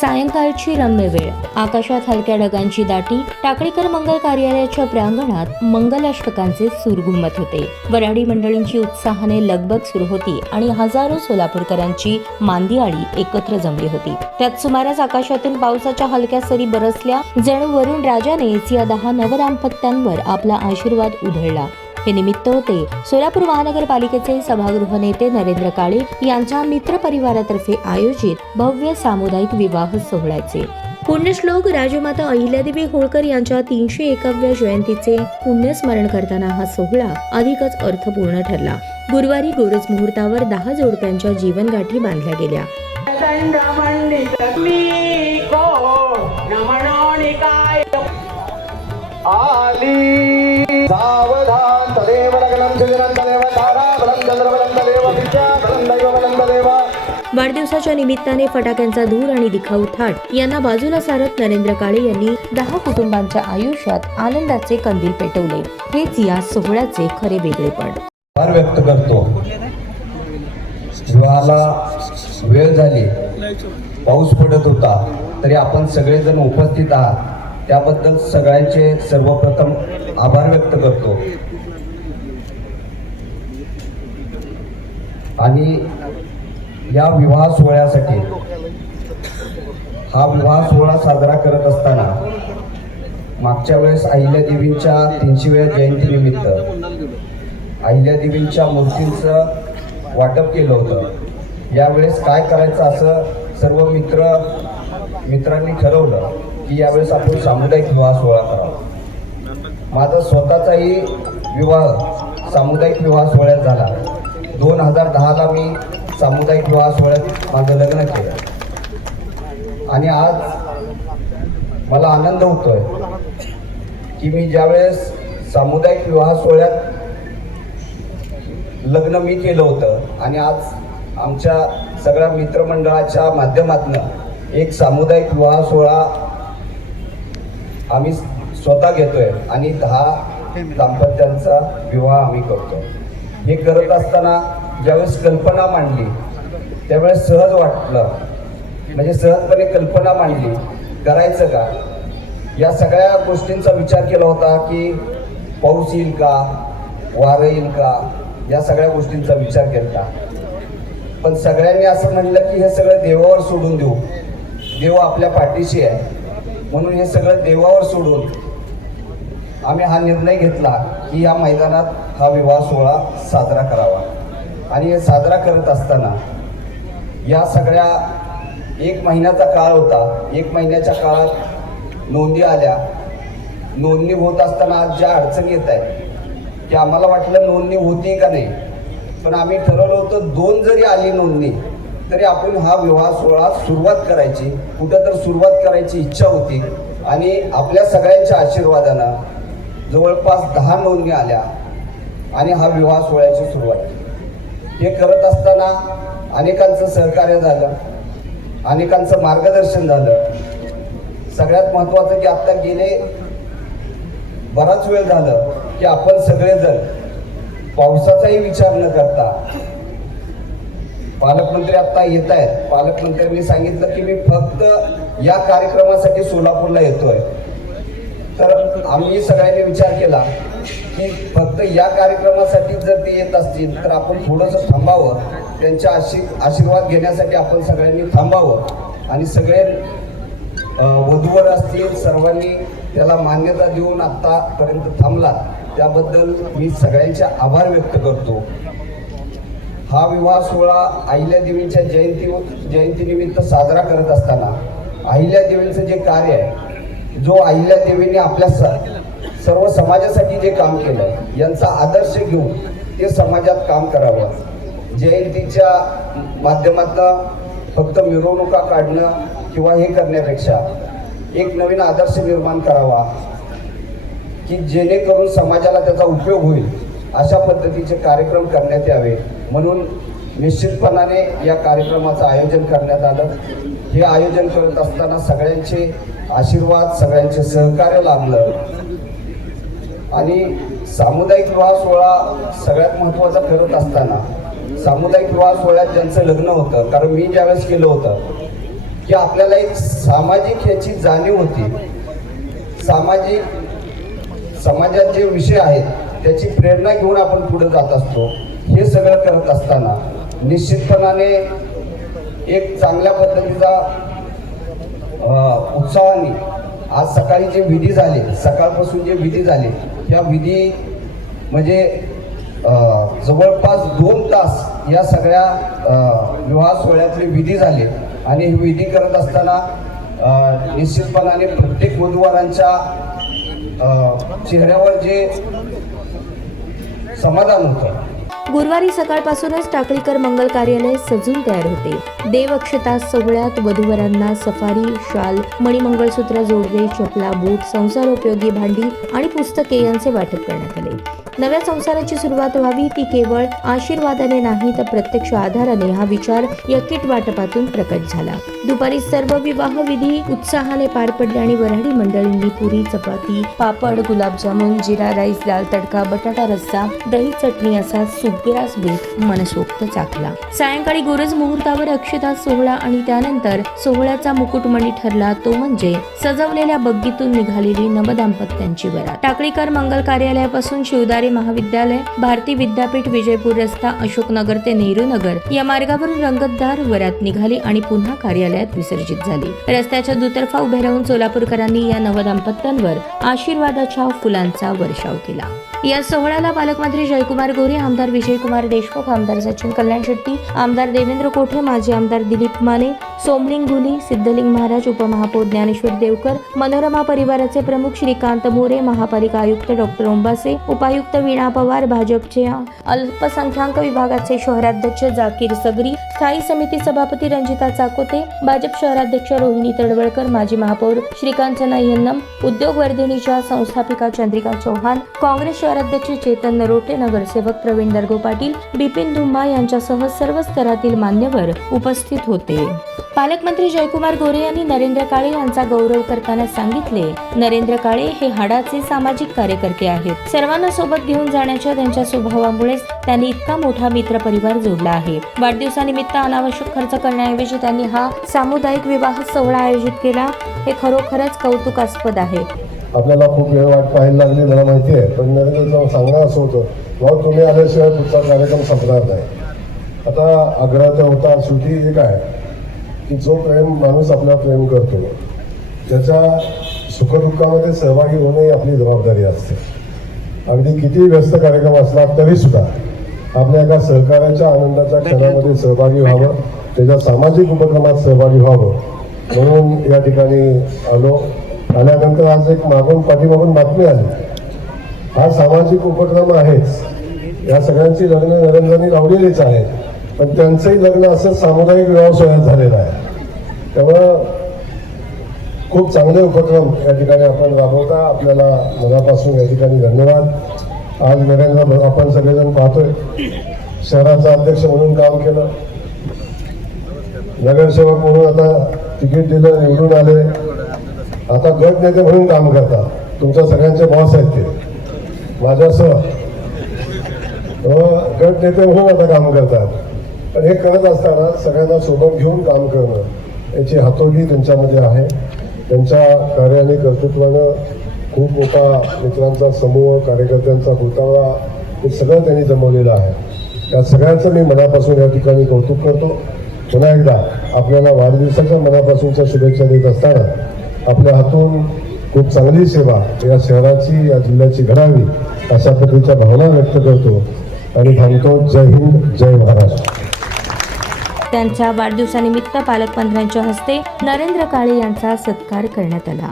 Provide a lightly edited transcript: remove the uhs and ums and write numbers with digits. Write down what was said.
सायंकाळची रम्य वेळ, आकाशात हलक्या ढगांची दाटी, टाकळीकर मंगल कार्यालयाच्या प्रांगणात मंगलाष्टकांचे सूर घुमत होते. वऱ्हाडी मंडळींची उत्साहाने लगबग सुरू होती आणि हजारो सोलापूरकरांची मांदियाळी एकत्र जमली होती. त्यात सुमारास आकाशातून पावसाच्या हलक्या सरी बरसल्या. जणू वरुण राजानेच या 10 नवदाम्पत्यांवर आपला आशीर्वाद उधळला. हे निमित्त होते सोलापूर महानगरपालिकेचे सभागृह नेते नरेंद्र काळे यांच्या मित्र परिवारातर्फे आयोजित भव्य सामुदायिक विवाह सोहळ्याचे. पुण्यश्लोक राजमाता अहिल्यादेवी होळकर यांच्या 301व्या जयंतीचे पुण्यस्मरण करताना हा सोहळा अधिकच अर्थपूर्ण ठरला. गुरुवारी गोरज मुहूर्तावर 10 जोडप्यांच्या जीवनगाठी बांधल्या गेल्या. सावधान तदेव लग्नं सुजनं तदेव ताराबलं चंद्रबलं तदेव विद्याबलं दैवबलं तदेव. वाढदिवसाच्या निमित्ताने फटाक्यांचा धूर आणि दिखाऊ थाट यांना बाजूला सारत नरेंद्र काळे यांनी 10 कुटुंबांच्या आयुष्यात आनंदाचे कंदील पेटवले. हेच या सोहळ्याचे खरे वेगळेपण. आभार व्यक्त करतो. विवाहाला वेळ झाली, पाऊस पडत होता, तरी आपण सगळेजण उपस्थित आहात त्याबद्दल सगळ्यांचे सर्वप्रथम आभार व्यक्त करतो. आणि या विवाह सोहळ्यासाठी हा विवाह सोहळा साजरा करत असताना मागच्या वेळेस अहिल्यादेवींच्या 300व्या जयंतीनिमित्त अहिल्यादेवींच्या मूर्तींचं वाटप केलं होतं. यावेळेस काय करायचं असं सर्व मित्रांनी ठरवलं की यावेळेस आपण सामुदायिक विवाह सोहळा करावा. माझा स्वतःचाही विवाह सामुदायिक विवाह सोहळ्यात झाला. 2010ला मी सामुदायिक विवाह सोहळ्यात माझं लग्न केलं. आणि आज मला आनंद होतोय की मी ज्यावेळेस सामुदायिक विवाह सोहळ्यात लग्न मी केलं होतं आणि आज आमच्या सगळ्या मित्रमंडळाच्या माध्यमातून एक सामुदायिक विवाह सोहळा आम्ही स्वतः घेतोय आणि 10 दाम्पत्यांचा विवाह आम्ही करतो. हे करत असताना ज्यावेळेस कल्पना मांडली त्यावेळेस सहज वाटलं, म्हणजे सहजपणे कल्पना मांडली करायचं का. या सगळ्या गोष्टींचा विचार केला होता की पाऊस येईल का, वारं येईल का, या सगळ्या गोष्टींचा विचार केला. पण सगळ्यांनी असं म्हणलं की हे सगळं देवावर सोडून देऊ, देव आपल्या पाठीशी आहे. म्हणून हे सगळं देवावर सोडून आम्ही हा निर्णय घेतला की या मैदानात हा विवाह सोहळा साजरा करावा. आणि हे साजरा करत असताना या सगळ्या 1 महिन्याचा काळ होता. 1 महिन्याच्या काळात नोंदी आल्या. नोंदणी होत असताना आज ज्या अडचणी येत आहेत की आम्हाला वाटलं नोंदणी होती का नाही, पण आम्ही ठरवलं होतं 2 जरी आली नोंदणी तरी आपण हा विवाह सोहळा सुरुवात करायची, कुठं तर सुरुवात करायची इच्छा होती. आणि आपल्या सगळ्यांच्या आशीर्वादानं जवळपास 10 नोंदणी आल्या आणि हा विवाह सोहळ्याची सुरुवात. हे करत असताना अनेकांचं सहकार्य झालं, अनेकांचं मार्गदर्शन झालं. सगळ्यात महत्त्वाचं की आत्ता गेले बराच वेळ झालं की आपण सगळेजण पावसाचाही विचार न करता, पालकमंत्री आता येत आहेत, पालकमंत्र्यांनी सांगितलं की मी फक्त या कार्यक्रमासाठी सोलापूरला येतोय. तर आम्ही सगळ्यांनी विचार केला की फक्त या कार्यक्रमासाठी जर ते येत असतील तर आपण थोडंसं थांबावं, त्यांच्या आशीर्वाद घेण्यासाठी आपण सगळ्यांनी थांबावं. आणि सगळे वधूवर असतील सर्वांनी त्याला मान्यता देऊन आत्तापर्यंत थांबला, त्याबद्दल मी सगळ्यांचे आभार व्यक्त करतो. हा विवाह सोहळा अहिल्यादेवींच्या जयंतीनिमित्त साजरा करत असताना अहिल्यादेवींचं जे कार्य आहे, जो अहिल्यादेवींनी आपल्या सर्व समाजासाठी जे काम केलं, यांचा आदर्श घेऊन ते समाजात काम करावं. जयंतीच्या माध्यमातून फक्त मिरवणुका काढणं किंवा हे करण्यापेक्षा एक नवीन आदर्श निर्माण करावा की जेणेकरून समाजाला त्याचा उपयोग होईल, अशा पद्धतीचे कार्यक्रम करण्यात यावे. म्हणून निश्चितपणाने या कार्यक्रमाचं आयोजन करण्यात आलं. हे आयोजन करत असताना सगळ्यांचे आशीर्वाद, सगळ्यांचे सहकार्य लाभलं. आणि सामुदायिक विवाह सोहळा सगळ्यात महत्त्वाचा करत असताना सामुदायिक विवाह सोहळ्यात ज्यांचं लग्न होतं, कारण मी ज्यावेळेस केलं होतं की आपल्याला एक सामाजिक ह्याची जाणीव होती. समाजात जे विषय आहेत त्याची प्रेरणा घेऊन आपण पुढे जात असतो. हे सगळं करत असताना निश्चितपणाने एक चांगल्या पद्धतीचा उत्साहाने आज सकाळी जे विधी झाले, सकाळपासून जे विधी झाले, त्या विधी म्हणजे जवळपास 2 तास या सगळ्या विवाह सोहळ्यातले विधी झाले. आणि हे विधी करत असताना निश्चितपणाने प्रत्येक वधूवरांच्या चेहऱ्यावर जे समाधान होतं. गुरुवारी सकाळपासूनच टाकळीकर मंगल कार्यालय सजून तयार होते. देवअक्षता सोहळ्यात वधूवरांना सफारी, शाल, मणिमंगळसूत्र, जोडवे, चपला, बूट, संसारोपयोगी भांडी आणि पुस्तके यांचे वाटप करण्यात आले. नव्या संसाराची सुरुवात व्हावी ती केवळ आशीर्वादाने नाही तर प्रत्यक्ष आधाराने हा विचार या किट वाटपातून प्रकट झाला. दुपारी सर्व विवाह विधी उत्साहाने पार पडले आणि वऱ्हाडी मंडळींनी पुरी, चपाती, पापड, गुलाबजामुन, जिरा राईस, दाल तडका, बटाटा रस्सा, दही चटणी असा सुग्रास बेत मनसोक्त चाखला. सायंकाळी गोरज मुहूर्तावर अक्षता सोहळा आणि त्यानंतर सोहळ्याचा मुकुटमणी ठरला तो म्हणजे सजवलेल्या बग्गीतून निघालेली नवदाम्पत्यांची वरात. टाकळीकर मंगल कार्यालयापासून शिवदारे महाविद्यालय, भारती विद्यापीठ, विजयपूर रस्ता, अशोकनगर ते नेहरू नगर या मार्गावरून रंगतदार वरात निघाली आणि पुन्हा कार्यालयात विसर्जित झाली. रस्त्याच्या दुतर्फा उभे राहून सोलापूरकरांनी या नवदाम्पत्यांवर आशीर्वादाच्या फुलांचा वर्षाव केला. या सोहळ्याला पालकमंत्री जयकुमार गोरे, आमदार विजयकुमार देशमुख, आमदार सचिन कल्याण शेट्टी, आमदार देवेंद्र कोठे, माजी आमदार दिलीप माने, सोमलिंग घुली, सिद्धलिंग महाराज, उपमहापौर ज्ञानेश्वर देवकर, मनोरमा परिवाराचे प्रमुख श्रीकांत मोरे, महापालिका आयुक्त डॉक्टर ओंबासे, उपायुक्त वीणा पवार, भाजपच्या अल्पसंख्याक विभागाचे शहराध्यक्ष जाकीर सगरी, स्थायी समिती सभापती रंजिता चाकोते, भाजप शहराध्यक्ष रोहिणी तडवळकर, माजी महापौर श्रीकांचना यन्नम, उद्योग वर्धिनीच्या संस्थापिका चंद्रिका चौहान, काँग्रेस शहराध्यक्ष चेतन नरोटे, नगरसेवक प्रवीण दर्गो पाटील, बिपिन धुम्मा यांच्यासह सर्व स्तरातील मान्यवर उपस्थित होते. पालकमंत्री जयकुमार गोरे यांनी नरेंद्र काळे यांचा गौरव करताना सांगितले, नरेंद्र काळे हे हाडाचे सामाजिक कार्यकर्ते आहेत. सर्वांना सोबत घेऊन जाण्याच्या त्यांच्या स्वभावामुळेच त्यांनी इतका मोठा मित्र परिवार जोडला आहे. वाढदिवसानिमित्त अनावश्यक खर्च करण्याऐवजी त्यांनी हा सामुदायिक विवाह सोहळा आयोजित केला. हे खरोखरच कौतुकास्पद आहे. आपल्याला खूप वेळ वाट पाहायला लागली मला माहिती आहे, पण नरेंद्र सांगणं असं होतं, भाऊ तुम्ही आल्याशिवाय पुढचा कार्यक्रम संपणार नाही. आता आग्रह तर होता, शेवटी एक आहे की जो माणूस आपला प्रेम करतो त्याच्या सुखदुःखामध्ये सहभागी होणं ही आपली जबाबदारी असते. अगदी किती व्यस्त कार्यक्रम असला तरी सुद्धा आपल्या एका सहकार्याच्या आनंदाच्या क्षणामध्ये सहभागी व्हावं, त्याच्या सामाजिक उपक्रमात सहभागी व्हावं म्हणून या ठिकाणी आल्यानंतर आज एक पाठीमागून बातमी आली. हा सामाजिक उपक्रम आहेच, या सगळ्यांची लग्न नरेंद्रांनी लावलेलीच आहेत, पण त्यांचंही लग्न असं सामुदायिक विवाह सोहळ्यात झालेलं आहे. त्यामुळं खूप चांगले उपक्रम या ठिकाणी आपण राबवता, आपल्याला मनापासून या ठिकाणी धन्यवाद. आज नरेंद्र आपण सगळेजण पाहतोय, शहराचा अध्यक्ष म्हणून काम केलं, नगरसेवक म्हणून आता तिकीट दिलं, निवडून आले, आता गट नेते म्हणून काम करतात. तुमच्या सगळ्यांचे बॉस आहेत ते माझ्यासह, गट नेते म्हणून आता काम करतात. पण हे करत असताना सगळ्यांना सोबत घेऊन काम करणं याची हातोटी त्यांच्यामध्ये आहे. त्यांच्या कार्याने कर्तृत्वानं खूप मोठा मित्रांचा समूह, कार्यकर्त्यांचा घोटाळा हे सगळं त्यांनी जमवलेलं आहे. या सगळ्यांचं मी मनापासून या ठिकाणी कौतुक करतो. पुन्हा एकदा आपल्याला वाढदिवसाच्या मनापासूनच्या शुभेच्छा देत असताना आपल्या हातून खूप चांगली सेवा या शहराची, या जिल्ह्याची घडावी अशा पद्धतीच्या भावना व्यक्त करतो आणि थांबतो. जय हिंद, जय महाराष्ट्र. त्यांच्या वाढदिवसानिमित्त पालकमंत्र्यांच्या हस्ते नरेंद्र काळे यांचा सत्कार करण्यात आला.